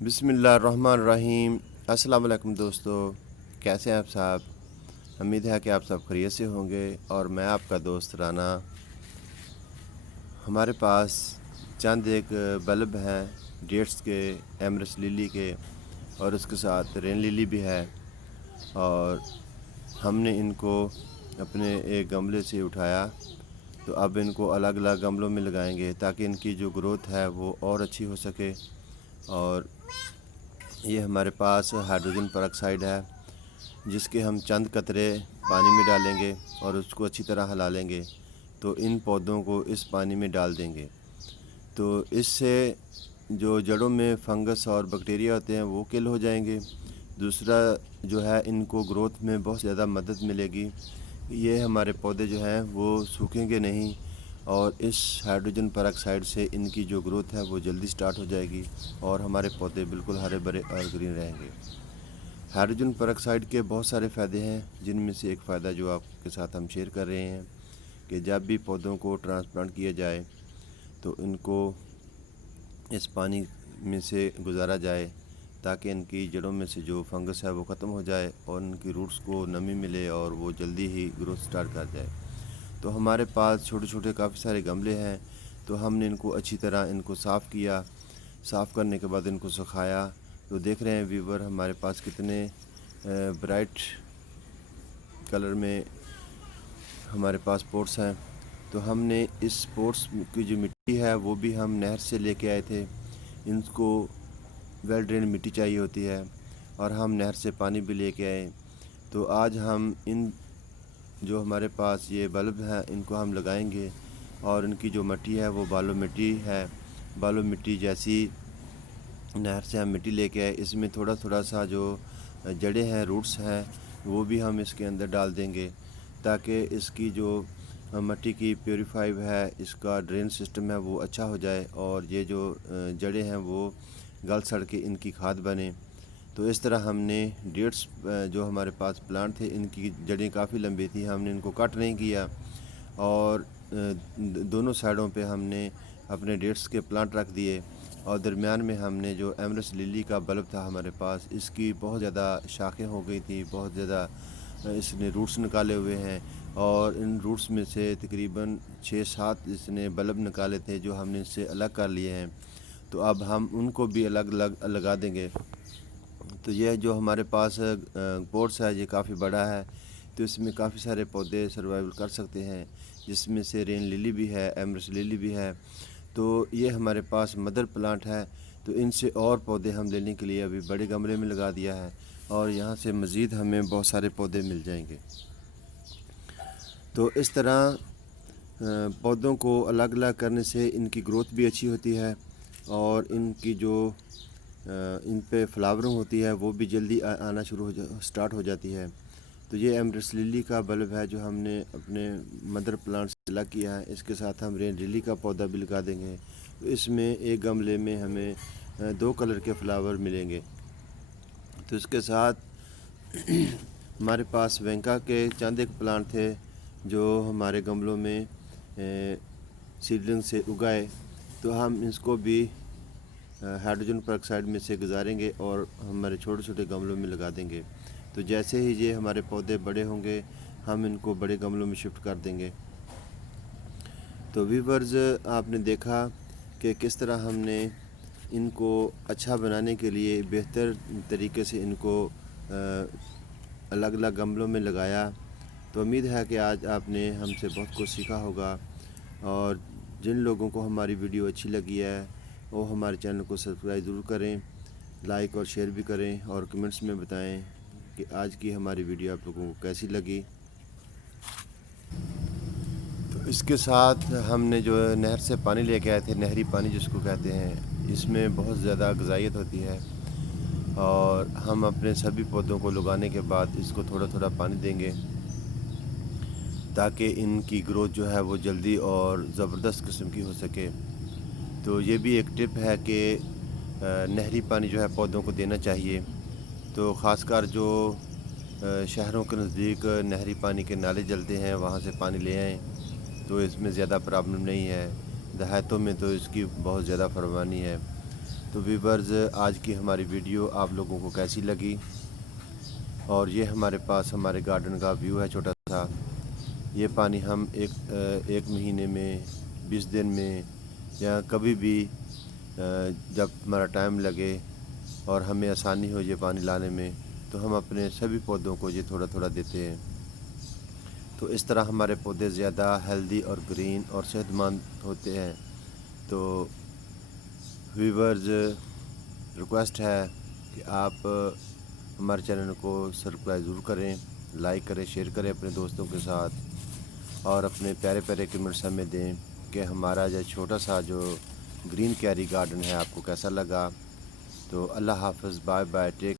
بسم اللہ الرحمن الرحیم۔ السلام علیکم دوستو، کیسے ہیں آپ صاحب؟ امید ہے کہ آپ سب خیریت سے ہوں گے اور میں آپ کا دوست رانا۔ ہمارے پاس چند ایک بلب ہیں ڈیٹس کے، ایمرس للی کے، اور اس کے ساتھ رین للی بھی ہے، اور ہم نے ان کو اپنے ایک گملے سے اٹھایا تو اب ان کو الگ الگ گملوں میں لگائیں گے تاکہ ان کی جو گروتھ ہے وہ اور اچھی ہو سکے۔ اور یہ ہمارے پاس ہائیڈروجن پر آکسائڈ ہے جس کے ہم چند قطرے پانی میں ڈالیں گے اور اس کو اچھی طرح ہلا لیں گے تو ان پودوں کو اس پانی میں ڈال دیں گے، تو اس سے جو جڑوں میں فنگس اور بیکٹیریا ہوتے ہیں وہ کل ہو جائیں گے۔ دوسرا جو ہے ان کو گروتھ میں بہت زیادہ مدد ملے گی، یہ ہمارے پودے جو ہیں وہ سوکھیں گے نہیں، اور اس ہائیڈروجن پر آکسائڈ سے ان کی جو گروتھ ہے وہ جلدی سٹارٹ ہو جائے گی اور ہمارے پودے بالکل ہرے بھرے اور گرین رہیں گے۔ ہائیڈروجن پر آکسائڈ کے بہت سارے فائدے ہیں، جن میں سے ایک فائدہ جو آپ کے ساتھ ہم شیئر کر رہے ہیں کہ جب بھی پودوں کو ٹرانسپلانٹ کیا جائے تو ان کو اس پانی میں سے گزارا جائے تاکہ ان کی جڑوں میں سے جو فنگس ہے وہ ختم ہو جائے اور ان کی روٹس کو نمی ملے اور وہ جلدی ہی گروتھ سٹارٹ کر جائے۔ تو ہمارے پاس چھوٹے چھوٹے کافی سارے گملے ہیں، تو ہم نے ان کو اچھی طرح ان کو صاف کیا، صاف کرنے کے بعد ان کو سکھایا۔ تو دیکھ رہے ہیں ویور ہمارے پاس کتنے برائٹ کلر میں ہمارے پاس پوٹس ہیں۔ تو ہم نے اس پوٹس کی جو مٹی ہے وہ بھی ہم نہر سے لے کے آئے تھے، ان کو ویل ڈرین مٹی چاہیے ہوتی ہے، اور ہم نہر سے پانی بھی لے کے آئے۔ تو آج ہم ان جو ہمارے پاس یہ بلب ہیں ان کو ہم لگائیں گے، اور ان کی جو مٹی ہے وہ بالو مٹی ہے، بالو مٹی جیسی نہر سے ہم مٹی لے کے آئے، اس میں تھوڑا تھوڑا سا جو جڑیں ہیں، روٹس ہیں، وہ بھی ہم اس کے اندر ڈال دیں گے تاکہ اس کی جو مٹی کی پیوریفائی ہے، اس کا ڈرین سسٹم ہے وہ اچھا ہو جائے، اور یہ جو جڑیں ہیں وہ گل سڑ کے ان کی کھاد بنے۔ تو اس طرح ہم نے ڈیٹس جو ہمارے پاس پلانٹ تھے ان کی جڑیں کافی لمبی تھیں، ہم نے ان کو کٹ نہیں کیا، اور دونوں سائڈوں پہ ہم نے اپنے ڈیٹس کے پلانٹ رکھ دیے، اور درمیان میں ہم نے جو ایمرس للی کا بلب تھا ہمارے پاس، اس کی بہت زیادہ شاخیں ہو گئی تھی، بہت زیادہ اس نے روٹس نکالے ہوئے ہیں، اور ان روٹس میں سے تقریباً 6-7 اس نے بلب نکالے تھے جو ہم نے اس سے الگ کر لیے ہیں۔ تو اب ہم ان کو بھی الگ الگ لگا دیں گے۔ تو یہ جو ہمارے پاس پورٹس ہے یہ کافی بڑا ہے، تو اس میں کافی سارے پودے سروائیول کر سکتے ہیں، جس میں سے رین للی بھی ہے، ایمرس للی بھی ہے۔ تو یہ ہمارے پاس مدر پلانٹ ہے، تو ان سے اور پودے ہم لینے کے لیے ابھی بڑے گملے میں لگا دیا ہے، اور یہاں سے مزید ہمیں بہت سارے پودے مل جائیں گے۔ تو اس طرح پودوں کو الگ الگ کرنے سے ان کی گروتھ بھی اچھی ہوتی ہے، اور ان کی جو ان پہ فلاورنگ ہوتی ہے وہ بھی جلدی آنا سٹارٹ ہو جاتی ہے۔ تو یہ ایمرس للی کا بلب ہے جو ہم نے اپنے مدر پلانٹ سے الگ کیا ہے، اس کے ساتھ ہم رین للی کا پودا بھی لگا دیں گے۔ تو اس میں ایک گملے میں ہمیں 2 کلر کے فلاور ملیں گے۔ تو اس کے ساتھ ہمارے پاس وینکا کے چند ایک پلانٹ تھے جو ہمارے گملوں میں سیڈلنگ سے اگائے، تو ہم اس کو بھی ہائیڈروجن پر آکسائڈ میں سے گزاریں گے اور ہمارے چھوٹے چھوٹے گملوں میں لگا دیں گے۔ تو جیسے ہی یہ ہمارے پودے بڑے ہوں گے ہم ان کو بڑے گملوں میں شفٹ کر دیں گے۔ تو ویورز، آپ نے دیکھا کہ کس طرح ہم نے ان کو اچھا بنانے کے لیے بہتر طریقے سے ان کو الگ الگ گملوں میں لگایا۔ تو امید ہے کہ آج آپ نے ہم سے بہت کچھ سیکھا ہوگا، اور جن لوگوں کو ہماری ویڈیو اچھی لگی ہے وہ ہمارے چینل کو سبسکرائب ضرور کریں، لائک اور شیئر بھی کریں، اور کمنٹس میں بتائیں کہ آج کی ہماری ویڈیو آپ لوگوں کو کیسی لگی۔ تو اس کے ساتھ ہم نے جو نہر سے پانی لے کے آئے تھے، نہری پانی جس کو کہتے ہیں، اس میں بہت زیادہ غذائیت ہوتی ہے، اور ہم اپنے سبھی پودوں کو لگانے کے بعد اس کو تھوڑا تھوڑا پانی دیں گے تاکہ ان کی گروتھ جو ہے وہ جلدی اور زبردست قسم کی ہو سکے۔ تو یہ بھی ایک ٹپ ہے کہ نہری پانی جو ہے پودوں کو دینا چاہیے، تو خاص کر جو شہروں کے نزدیک نہری پانی کے نالے جلتے ہیں وہاں سے پانی لے آئیں، تو اس میں زیادہ پرابلم نہیں ہے۔ دیہاتوں میں تو اس کی بہت زیادہ فراوانی ہے۔ تو ویورز آج کی ہماری ویڈیو آپ لوگوں کو کیسی لگی؟ اور یہ ہمارے پاس ہمارے گارڈن کا ویو ہے چھوٹا سا. یہ پانی ہم ایک مہینے میں 20 دن میں یا کبھی بھی جب ہمارا ٹائم لگے اور ہمیں آسانی ہو یہ پانی لانے میں تو ہم اپنے سبھی پودوں کو یہ تھوڑا تھوڑا دیتے ہیں. تو اس طرح ہمارے پودے زیادہ ہیلدی اور گرین اور صحت مند ہوتے ہیں. تو ویورز ریکویسٹ ہے کہ آپ ہمارے چینل کو سبسکرائب ضرور کریں، لائک کریں، شیئر کریں اپنے دوستوں کے ساتھ، اور اپنے پیارے پیارے کمنٹس ہمیں دیں کہ ہمارا جو چھوٹا سا جو گرین کیری گارڈن ہے آپ کو کیسا لگا. تو اللہ حافظ، بائے بائے، ٹیک